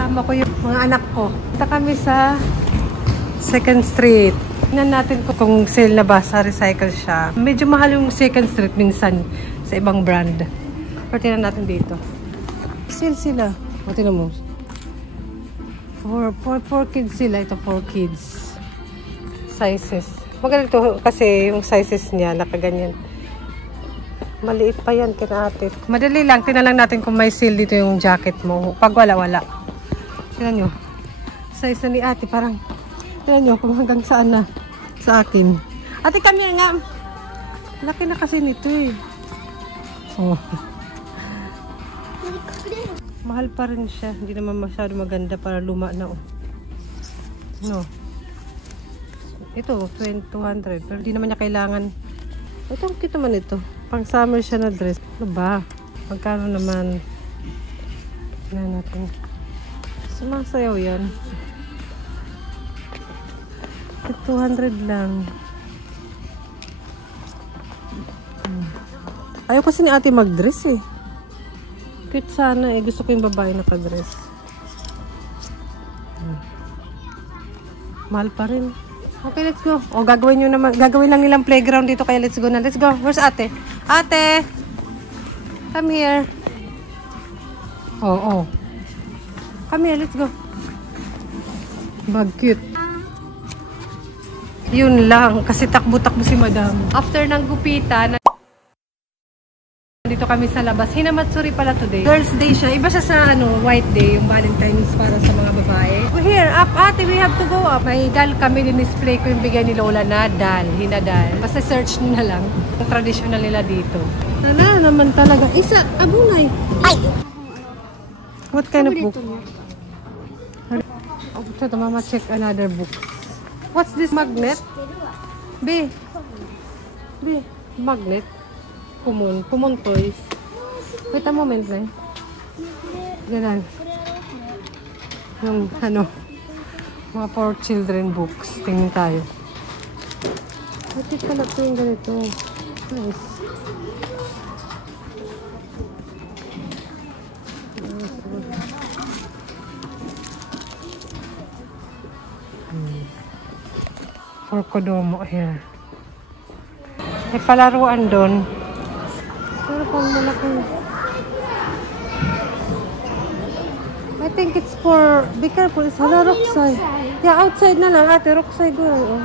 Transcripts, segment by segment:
Kasama ko yung mga anak ko. Punta kami sa 2nd Street. Tingnan natin kung sale na ba sa recycle shop. Medyo mahal yung 2nd Street minsan sa ibang brand. Pero tingnan natin dito. Sale sila. O, tingnan mo. For kids sila. Ito, 4 kids. Sizes. Maganda ito kasi yung sizes niya nakaganyan. Maliit pa yan kina ate. Madali lang. Tingnan lang natin kung may sale dito yung jacket mo. Pag wala, wala. Tingnan nyo. Size na ni ate. Parang, tingnan nyo kung hanggang saan na sa akin. Ate, kami nga. Laki na kasi nito eh. Oh. Mahal pa rin siya. Hindi naman masyado maganda para luma na. Oh. No. Ito, 200. Pero hindi naman niya kailangan. Ito, ang cute naman ito. Pang summer siya na dress. Ano ba? Magkano naman? Tignan natin. Sumasayaw yan. 200 lang. Ayaw kasi ni ate mag-dress eh. Cute sana eh. Gusto ko yung babae naka-dress. Mahal pa rin. Okay, let's go. O, gagawin lang nilang playground dito. Kaya let's go na. Let's go. Where's ate? Ate! Come here. Oh. Come here, let's go. Bag cute. Yun lang. Kasi takbo-takbo si madam. After ng gupitan, dito kami sa labas. Hinamatsuri pala today. Girls Day siya. Iba siya sa White Day, yung Valentine's para sa mga babae. Here, up ate, we have to go up. May dal kami, din-display ko yung bigay ni Lola na dal, hinadal. Basta search na lang. Yung traditional nila dito. Ano naman talaga? Isa, abunay. Ay! What kind of book? Oh, ito, mama check another book. What's this magnet? B. Magnet. Kumon toys. Wait a moment, eh. Ganun. Yung, mga for children books. Tingnan tayo. Bakit pala ito yung ganito? Nice. For Kodomo here. May palaruan doon. Pero pang malaki. I think it's for, be careful, it's hala Roksai. Yeah, outside na lang ate, Roksai go. Oh.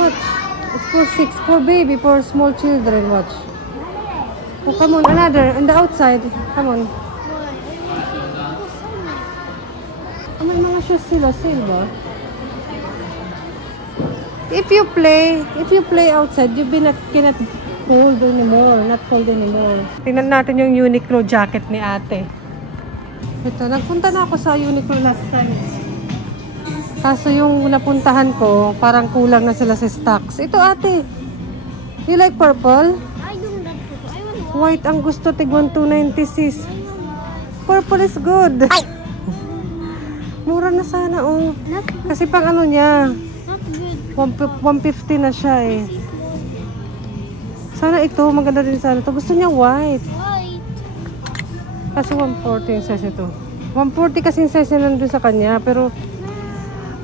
Watch. It's for 6, for baby, for small children, watch. Oh, come on, another, on the outside. Come on. May mga shoes sila, silver. If you play outside, you cannot hold anymore, not hold anymore. Tingnan natin yung Uniqlo jacket ni ate. Ito, nagpunta na ako sa Uniqlo last time. Kaso yung napuntahan ko, parang kulang na sila sa stocks. Ito ate, you like purple? I don't like purple. I want White ang gusto, tig 296. Purple is good. Mura na sana, oh. Kasi pang niya. not good. 150 na siya eh. Sana ito, maganda din sana ito. Gusto niya white. White. Kasi 140 yung size ito. 140 kasi yung size na nandun sa kanya. Pero,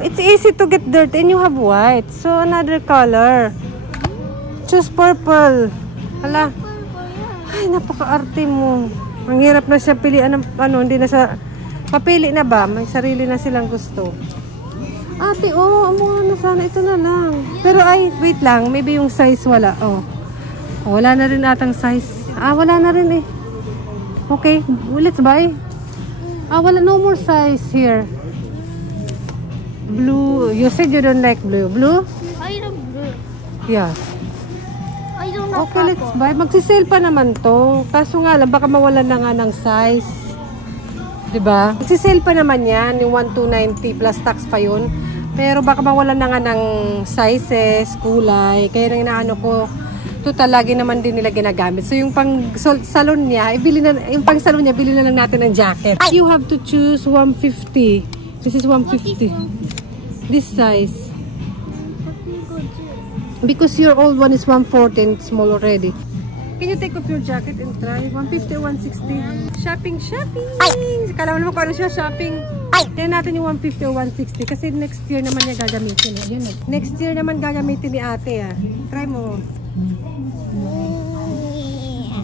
it's easy to get dirty and you have white. So, another color. Choose purple. Hala. Ay, napaka-arte mo. Ang hirap na siya pilihan ng hindi na siya papili na ba? May sarili na silang gusto. Ate, mura na sana. Ito na lang. Pero ay, wait lang. Maybe yung size wala. Wala na rin atang size. Wala na rin eh. Okay, let's buy. Wala, no more size here. Blue. You said you don't like blue. Blue? I love blue. Yeah. I don't like Okay, let's buy. Magsisale pa naman to. Kaso nga lang, baka mawalan na nga ng size. Diba? Magsisale pa naman yan. Yung 1,290 plus tax pa yun. Pero baka mawalan na nga ng sizes, kulay. Kaya nang inaano ko, total lagi naman din nila ginagamit. So yung pang salon niya, yung pang salon niya, bili na lang natin ng jacket. You have to choose 150. This is 150. This size. Because your old one is 140 and small already. Can you take off your jacket and try? 150 or 160? Shopping! Kala mo naman kung ano siya, shopping. Kaya natin yung 150 or 160 kasi next year naman niya gagamitin. Yun, next year naman gagamitin ni ate. Try mo.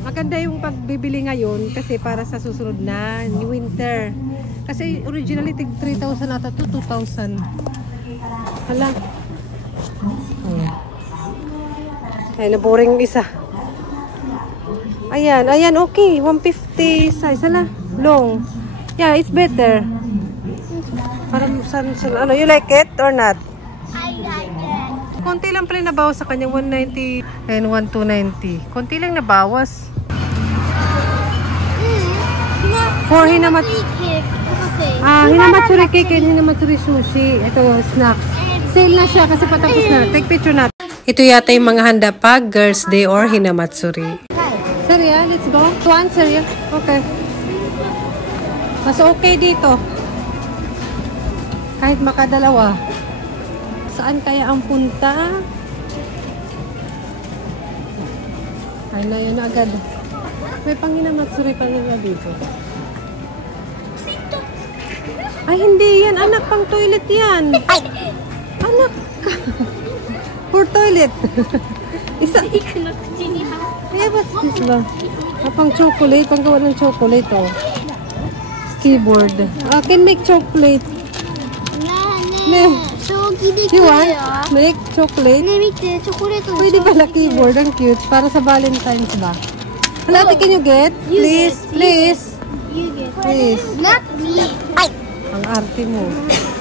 Maganda yung pagbibili ngayon kasi para sa susunod na winter. Kasi originally 3,000 ata to 2,000. Hala. Ay, naboring isa. Ayan, okay. 150 size. Hala, long. Yeah, it's better. Parang ano, you like it or not? I like it. Konti lang pala nabawas sa kanya, 190 and 1290. Konti lang nabawas. For hinamatsuri cake and hinamatsuri sushi. Ito, snacks. Sale na siya kasi patapos na. Take picture natin. Ito yata yung mga handa pag Girls' Day or hinamatsuri. Serya, let's go. Tuan, serya. Okay. Mas okay dito. Kahit makadalawa. Saan kaya ang punta? Ay na yun agad. May panghinamatsuri pa nila dito. Ay, hindi yan. Anak, pang toilet yan. Anak. For toilet. Isa. Yeah, what's this ba? Pang chocolate. Pang gawa ng chocolate, oh. Keyboard. Can make chocolate. You want? Make chocolate? Pwede pala keyboard. Ang cute. Para sa Valentine's ba? Halati, can you get? Please. You get. Please. Not me. Ang arte mo.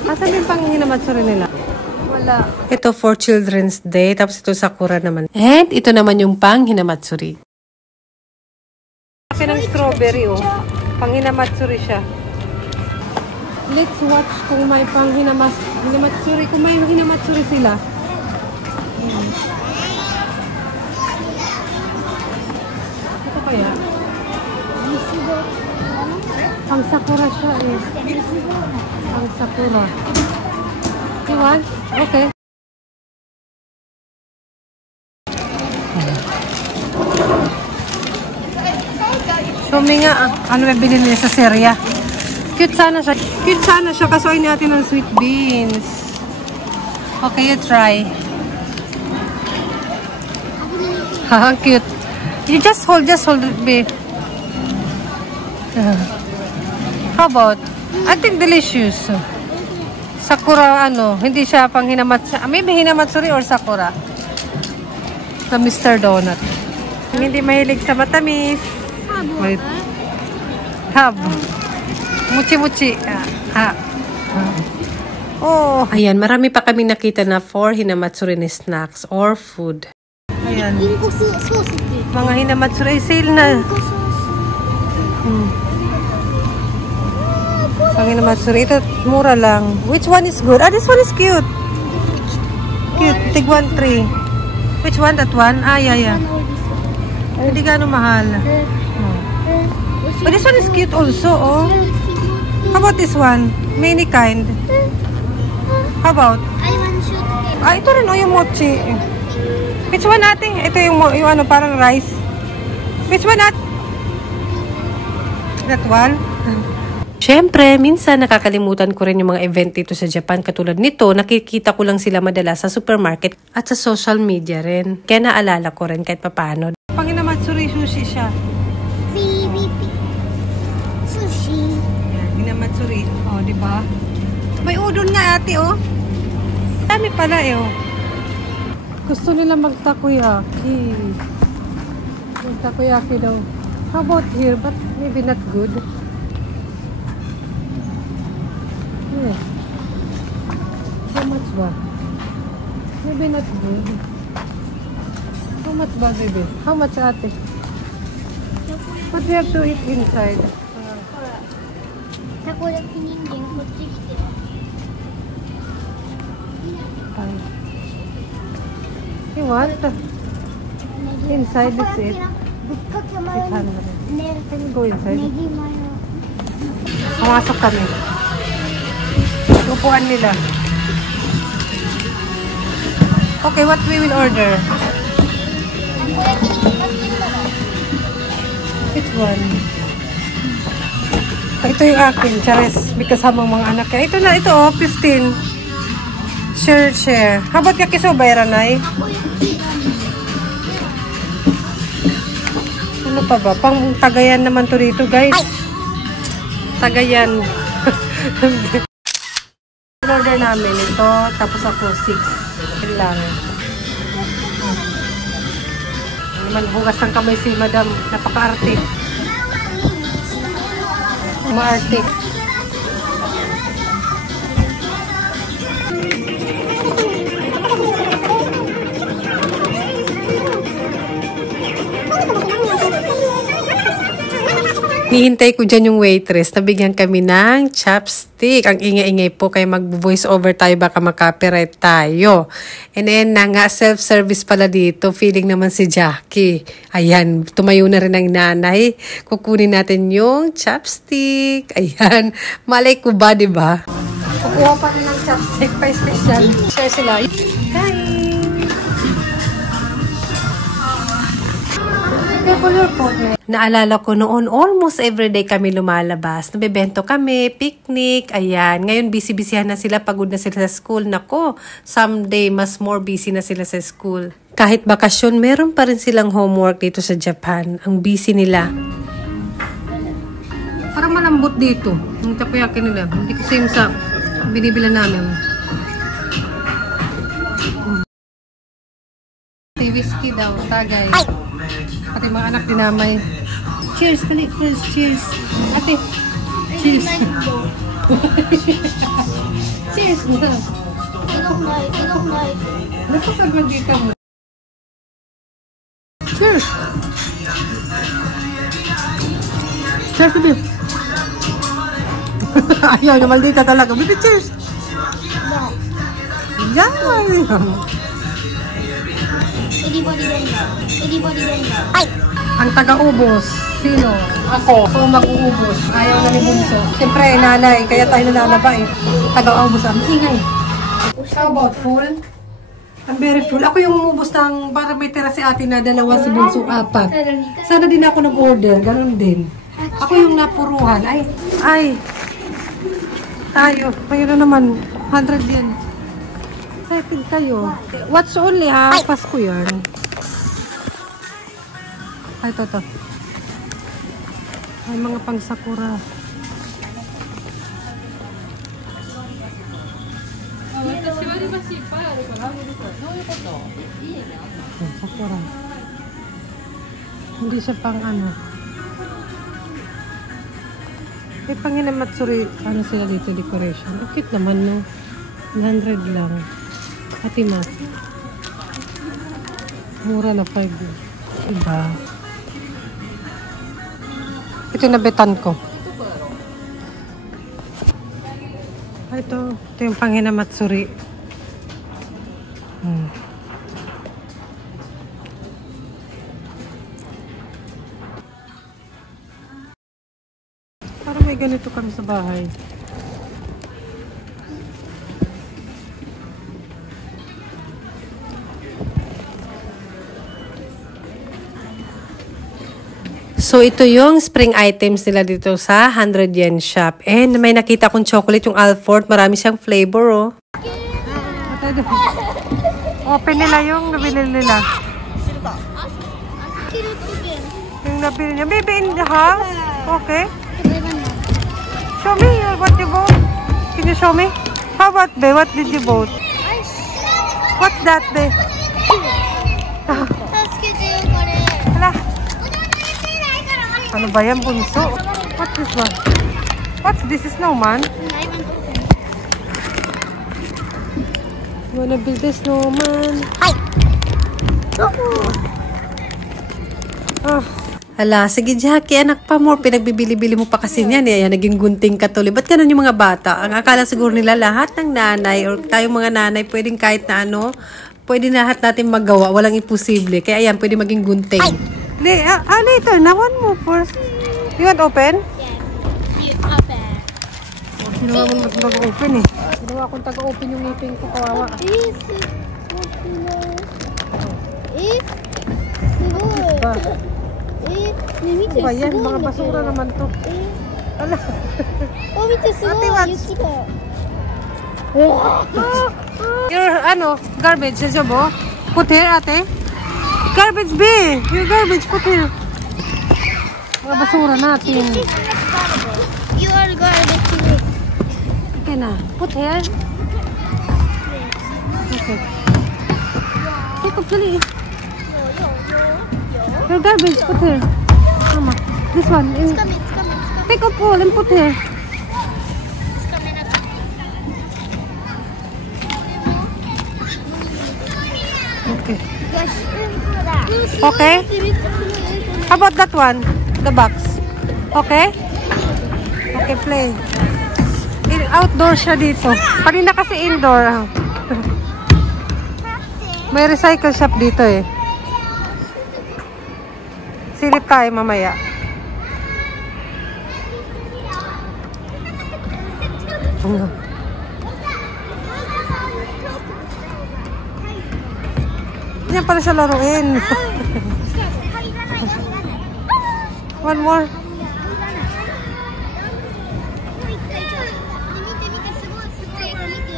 Asan yung panghinamatsuri nila? Wala. Ito for Children's Day. Tapos ito Sakura naman. And ito naman yung panghinamatsuri. Laki ng strawberry, oh. Panghinamatsuri siya. Let's watch kung may panghinamatsuri. Kung may hinamatsuri sila. Ito kaya? Pang Sakura siya, eh. Pang Sakura. You want? Okay. Show me nga, ano may bilhin niya sa Seria. Cute sana siya. Cute sana siya. Kasuin natin ng sweet beans. Okay, you try. Haha, cute. You just hold it, babe. How about? I think delicious. Sakura, hindi siya pang hinamatsuri. Maybe hinamatsuri or Sakura. Sa Mr. Donut. Hindi mahilig sa matamis. Wait. Hab. Muchi-muchi. Oh. Ayan, marami pa kami nakita na for hinamatsuri ni snacks or food. Ayan. Mga hinamatsuri. Sale na. Panghinamatsuri. Ito, mura lang. Which one is good? This one is cute. Cute. Tig 1.3. Which one? That one? Yeah. Hindi gano'ng mahal. But this one is cute also, oh. How about this one? Many kind. How about? Ito rin, oh, yung mochi. Which one natin? Ito yung parang rice. Which one natin? That one? Siyempre, minsan nakakalimutan ko rin yung mga event dito sa Japan. Katulad nito, nakikita ko lang sila madalas sa supermarket at sa social media rin. Kaya naalala ko rin kahit papaano. Panghinamatsuri sushi siya. Sushi. Hinamatsuri. Oh, di ba? May udon nga ate, oh. Dami pala, eh, oh. Gusto nila mag-takoyaki. Mag-takoyaki daw. How about here? But maybe not good. Yes. How much ba? Maybe not good. How much ba, baby? How much, ate? But we have to eat inside. You want? Inside, that's it. 800. Can you go inside? Pumasok kami. Upuan nila. Okay, what we will order? Which one? Ito yung akin, Charis. May kasamang mga anak. Ito na, ito oh, 15. Share. How about kakiso bayaran ay? Ano pa ba? Pang tagayan naman to dito, guys. Tagayan. Order namin ito. Tapos ako 6. Yun lang. Naman hugas ng kamay si Madam. Napaka-arte. Maarte. Nihintay ko dyan yung waitress. Nabigyan kami ng chopstick. Ang ingay-ingay po kaya mag-voice over tayo baka makapiright tayo. And then na nga self-service pala dito. Feeling naman si Jackie. Ayan, tumayo na rin ang nanay. Kukunin natin yung chopstick. Ayan, malay ko ba, diba? Kukuha pa rin ng chopstick pa special. Share sila. Kain! Naalala ko noon, almost everyday kami lumalabas. Nabebento kami, picnic, ayan. Ngayon, busy-busyhan na sila, pagod na sila sa school. Nako, someday, mas more busy na sila sa school. Kahit bakasyon, meron pa rin silang homework dito sa Japan. Ang busy nila. Parang malambot dito. Yung takoyaki nila. Hindi ko same sa binibila namin. Whiskey daw, tagay. Pati mga anak dinamay. Cheers, kali, first, cheers. Ate, cheers. Cheers mo. I don't like. Napakagandita mo. Cheers. Cheers, baby. Ayaw, namaldita talaga. Baby, cheers. Yan. Anybody Ay! Ang taga-ubos. Sino? Ako. So, mag-uubos. Ayaw na ni Bunso. Siyempre, nanay. Kaya tayo nalalaba eh. Taga-ubos. Ang ingay. How about full? I'm very full. Ako yung umubos ng para may tira si ate na 2, si Bunso 4. Sana din ako nag-order. Ganun din. Ako yung napuruhan. Ay. Tayo. Mayroon na naman. 100 yan. Excited tayo. What's only ha? Pasko yan. Ay, ito. Ay, mga pang sakura. Sakura. Hindi siya pang ano. Eh, panghinamatsuri, ano sila dito, decoration. Okay naman, no? 100 lang. Ati mo. Mura na 5. Diba? Ito nabetan ko. Ito yung panghinamatsuri. Parang may ganito kami sa bahay. So, ito yung spring items nila dito sa 100 yen shop. And may nakita kong chocolate, yung Alford. Marami siyang flavor, oh. Open nila yung nabili nila. Yung nabili niya. Baby in the house? Okay. Show me what you bought. Can you show me? How about, babe? What did you bought? What's that, babe? Hala. Ano ba yan, Bunso? What's this one? What's this? Snowman? You wanna build a snowman? Ay! Hala, sige Jackie, anak pa mo. Pinagbibili-bili mo pa kasi niyan. Ayan, naging gunting ka tuloy. Ba't ganun yung mga bata? Ang akala siguro nila lahat ng nanay or tayong mga nanay, pwedeng kahit na ano, pwede lahat natin magawa. Walang imposible. Kaya ayan, pwede maging gunting. Ay! Later, na one more first. You want open? Yes. You open. Ginawa mo mag-open eh. Ginawa akong taga-open yung ngipin ko, kawawa. 見て、 Ba す yan? ごいん Mga だけ basura ど。 naman to. Ala. 見て、すごい Ate, watch. 雪だ。 Your, garbage, sa jobo? Put here, ate. Garbage, B! Your garbage, put here. Mga basura natin. This is not garbage. You are garbage me. Okay na. Put here. Okay. Take up, dali. Your garbage, put here. Mama, this one. In, つかめ、つかめ、つかめ。 take up all and put here. つかめなかった。 Okay. よし、うんこだ。 Okay? How about that one? The box. Okay? Okay, play. Outdoor siya dito. Kanina kasi indoor. May recycle shop dito eh. Silip tayo mamaya. Yan pala siya laruin. One more. 見て見て、すごいすごい。ほら見て。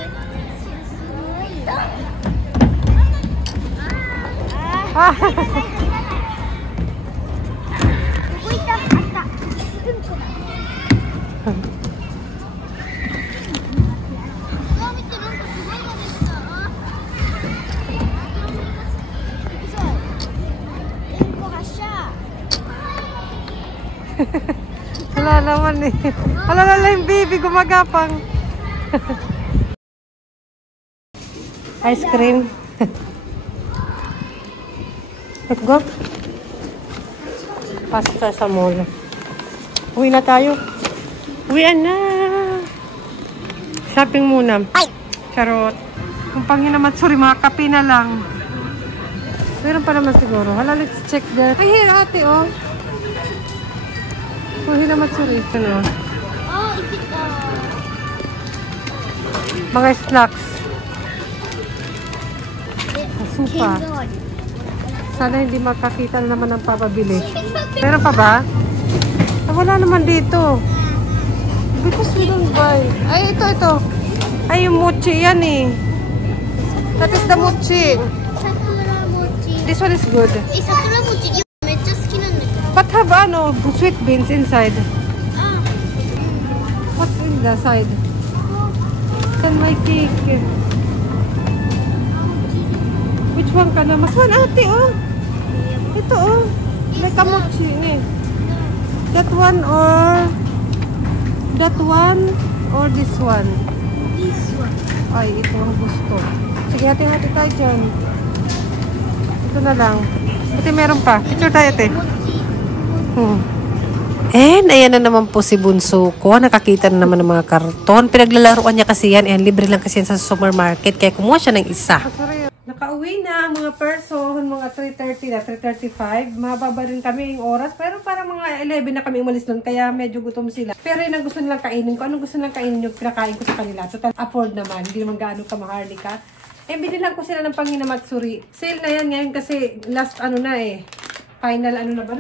すごい。Ah. ここいた。あった。うんこだ。見て、なんかすごいのできた。うんこ発射。 Wala naman eh. Wala na lang yung baby gumagapang. Ice cream. Let's go. Pasta sa mall. Uwi na tayo. Uwian na. Shopping muna. Charot. Kung panghinamat-suri, mga kape na lang. Meron pa naman siguro. Hala, let's check there. Ay, here ate, oh. Panghinamat-suri. Ano? Oh, ikita. Mga snacks. Supa. Sana hindi makakita na naman ng papabili. Meron pa ba? Ah, wala naman dito. Because we don't buy. Ay, ito. Ay, yung mochi yan eh. That is the mochi. Sakura mochi. This one is good. Sakura mochi めっちゃ好きなんだけど。 But have sweet beans inside. あ、 What's in the side? And my cake. Which one ka na? Mas one ate, oh. Ito, oh. May kamochi eh. That one or this one? this one. Ay, ito ang gusto. Sige, hati-hati tayo dyan. Ito na lang. Ate, meron pa. Picture tayo, ate. And ayan na naman po si Bunso ko. Nakakita na naman ng mga karton. Pinaglalaroan niya kasi yan. And libre lang kasi yan sa supermarket. Kaya kumuha siya ng isa. Nakauwi na mga person. Mga 3:30 na, 3:35. Mababa rin kami yung oras. Pero parang mga 11 na kami umalis nun. Kaya medyo gutom sila. Pero yun ang gusto nilang kainin ko. Anong gusto nilang kainin yung pinakain ko sa kanila. Total afford naman. Hindi naman gaano kamaharlika. Eh, binilang ko sila ng panghinamat-suri. Sale na yan ngayon kasi last na eh. Final na ba?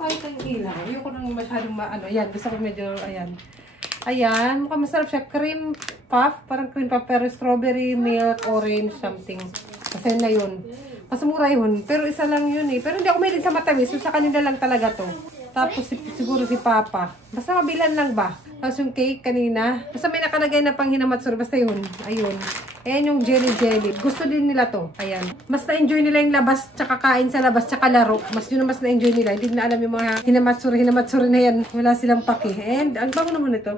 Kahit ang ilaw. Ayoko nang masyadong Ayan, gusto ko medyo, ayan. Ayan, mukhang masarap siya. Cream puff, parang cream puff, pero strawberry, milk, orange, something. Kasi na yun. Mas mura yun. Pero isa lang yun eh. Pero hindi ako mahilig sa matamis. So sa kanila lang talaga to. Tapos siguro si Papa. Basta mabilan lang ba? Tapos yung cake kanina. Basta may nakalagay na panghinamat-suri. Basta yun. Ayun. Ayan yung jelly. Gusto din nila to. Ayan. Mas na-enjoy nila yung labas, tsaka kain sa labas, tsaka laro. Mas yun ang mas na-enjoy nila. Hindi na alam yung mga hinamatsuri na yan. Wala silang paki. And, ang bago naman ito.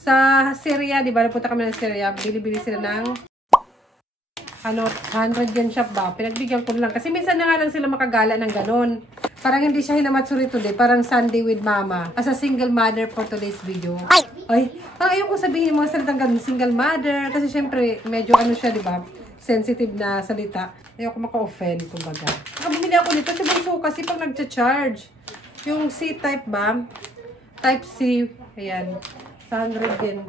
Sa Syria, di ba? Napunta kami ng Syria. Bili-bili sila ng 100 yen shop ba? Pinagbigyan ko lang. Kasi minsan na nga lang sila makagala ng ganon. Parang hindi siya hinamatsuri today. Parang Sunday with Mama. As a single mother for today's video. Ay, ayoko sabihin mga salitang ganun. Single mother. Kasi syempre, medyo siya, di ba? Sensitive na salita. Ayoko maka-offend, kumbaga. Bumili ako nito. Si Bunso kasi pag nagcha-charge. Yung C-type ba? Type C. Ayan. 100 yen.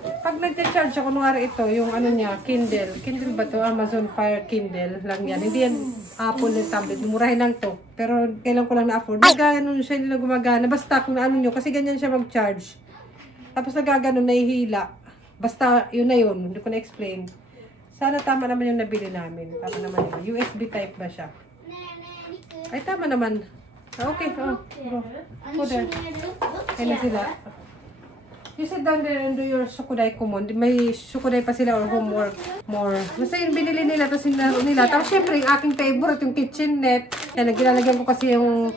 Pag nagcha-charge ako, nung ito, yung niya, Kindle. Kindle ba to? Amazon Fire Kindle lang yan. Hindi yan Apple na tablet. Murahin lang to. Pero kailan ko lang na-afford. Nagaganon siya, hindi na gumagana. Basta kung ano nyo, kasi ganyan siya mag-charge. Tapos nagaganon, nahihila. Basta, yun na yun. Hindi ko na-explain. Sana tama naman yung nabili namin. Tama naman yun. USB type ba siya? Ay, tama naman. Okay. Go there. Kaya sila. You sit down there and do your Sukuday Kumon. May Sukuday pa sila or homework more. Basta yung binili nila, tapos sinaro nila. Tapos syempre, yung aking favorite, yung kitchen net. Yan, naglalagyan ko kasi yung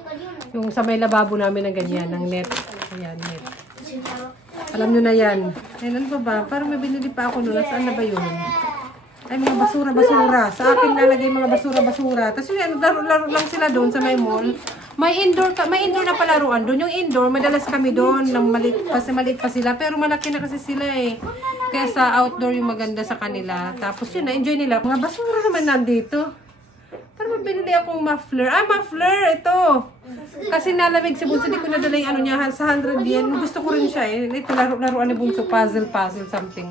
sa may lababo namin na ganyan, ng net. Ayan, net. Alam nyo na yan. Ayan, ano ba? Parang may binili pa ako nun. Saan na ba yun? Ay, mga basura-basura. Sa akin nalagay mga basura-basura. Tapos yun, laro lang sila doon sa may mall. May indoor na palaruan doon. Yung indoor, madalas kami doon. Maliit pa sila. Pero malaki na kasi sila eh. Kaya sa outdoor yung maganda sa kanila. Tapos yun, na-enjoy nila. Mga basura naman nandito. Pero binili akong muffler. Ah, muffler! Ito! Kasi nalamig si Bunso. Hindi ko nadala yung ano niya. Sa 100 yen. Gusto ko rin siya eh. Ito, laruan ni Bunso. Puzzle, something.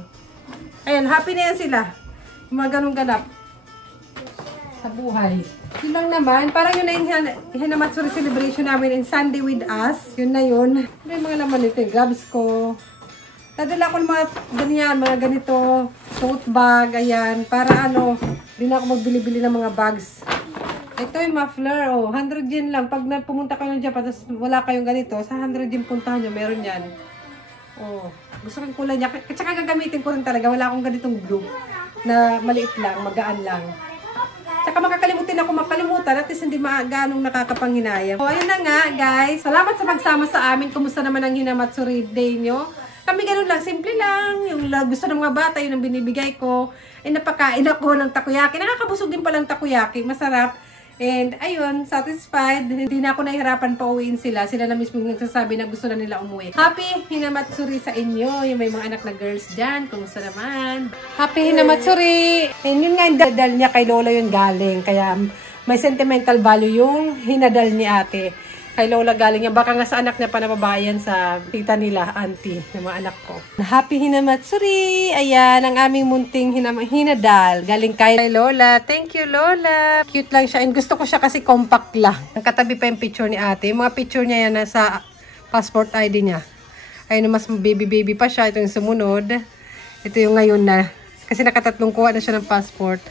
Ayan, happy na yan sila. Yung mga ganun ganap sa buhay. Yun lang naman. Parang yun na yung Hinamatsuri celebration namin in Sunday with us. Yun na yun. Ano yung mga laman nito? Gloves ko. Nadala ko ng mga ganyan, mga ganito. Tote bag, ayan. Para ano, hindi na ako magbili-bili ng mga bags. Ito yung muffler, oh. 100 yen lang. Pag pumunta kayo ng Japan, tapos wala kayong ganito, sa 100 yen puntahan nyo, meron yan. Oh. Gusto kong kulay niya. Tsaka gagamitin ko rin talaga. Wala akong ganitong blue na maliit lang, magaan lang. Tsaka makakalimutin ako makalimutan at least hindi ganong nakakapanghinayang. So, ayun na nga guys. Salamat sa pagsama sa amin. Kumusta naman ang Hinamatsuri Day nyo? Kami ganun lang, simple lang. Yung gusto ng mga bata, yun ang binibigay ko. Napakain ako ng takoyaki. Nakakabusog din palang takoyaki. Masarap. And ayun, satisfied. Hindi na ako nahihirapan pa uwiin sila. Sila na mismo nagsasabi na gusto na nila umuwi. Happy Hinamatsuri sa inyo. Yung may mga anak na girls dyan. Kumusta naman? Happy Hinamatsuri! And yun nga, yung dadal niya kay Lola yun galing. Kaya may sentimental value yung hinadal ni ate. Kay Lola galing niya. Baka nga sa anak niya pa nababayan sa tita nila, auntie, ng mga anak ko. Happy Hinamatsuri! Ayan, ang aming munting hinadal. Galing kay Lola. Thank you, Lola. Cute lang siya. And gusto ko siya kasi compact lang. Nakatabi pa yung picture ni ate. Yung mga picture niya yan nasa passport ID niya. Ayun, mas baby pa siya. Ito yung sumunod. Ito yung ngayon na. Kasi nakatatlong kuha na siya ng passport.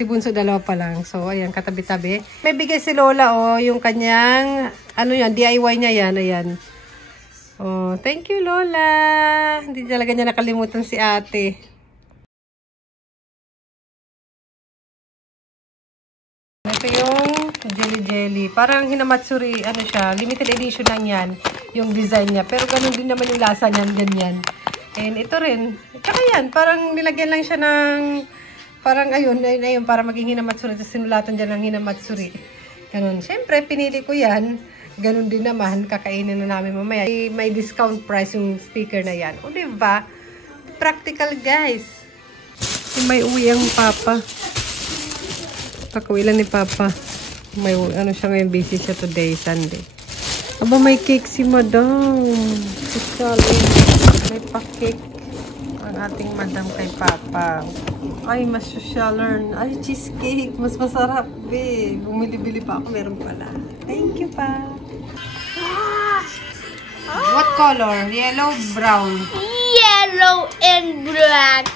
Si Bunso dalawa pa lang. So, ayan, katabi-tabi. May bigay si Lola, oh, yung kanyang, ano yan, DIY niya yan, ayan. Oh, thank you, Lola. Hindi talaga niya nakalimutan si ate. Ito yung jelly. Parang Hinamatsuri, ano siya, limited edition lang yan, yung design niya. Pero ganun din naman yung lasa niyan, ganyan. And ito rin. Tsaka yan, parang nilagyan lang siya ng parang ayun, para maging Hinamatsuri. Tapos sinulatan dyan ng Hinamatsuri. Ganun. Siyempre, pinili ko yan. Ganun din naman. Kakainin na namin mamaya. May discount price yung sticker na yan. O, diba? Practical, guys. May uwi ang papa. Pag-uwi lang ni papa. May ano siya ngayon, busy siya today, Sunday. Aba, may cake si madam. May pa-cake ang ating madam kay papa. Ay, mas socialer. Ay, cheesecake. Mas masarap, be. Bumili-bili pa ako. Meron pala. Thank you, pa. What color? Yellow, brown? Yellow and black.